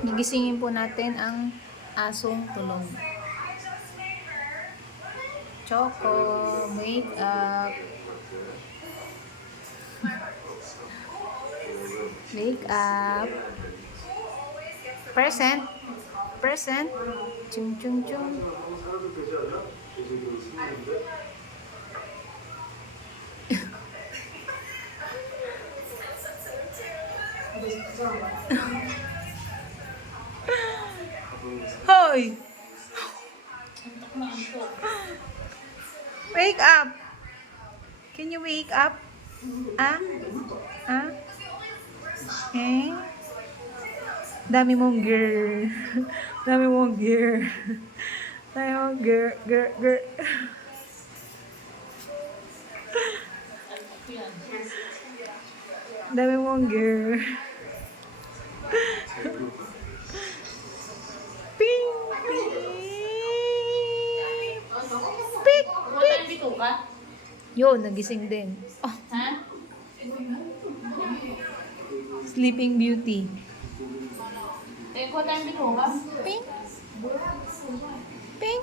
Gigisingin po natin ang asong tulog. Choco, wake up. Wake up. Present. Present. Chung chung chung. Hoy! Wake up! Can you wake up? Ah? Ah? Eh? Dami mong girl. Dami mong girl. Dami mong girl. Girl. Girl. Dami mong girl. Ping! Ping! Pik! Pik! Yun, nagising din. Oh, Ha? Sleeping Beauty. Ko tayong bituka? Ping! Ping!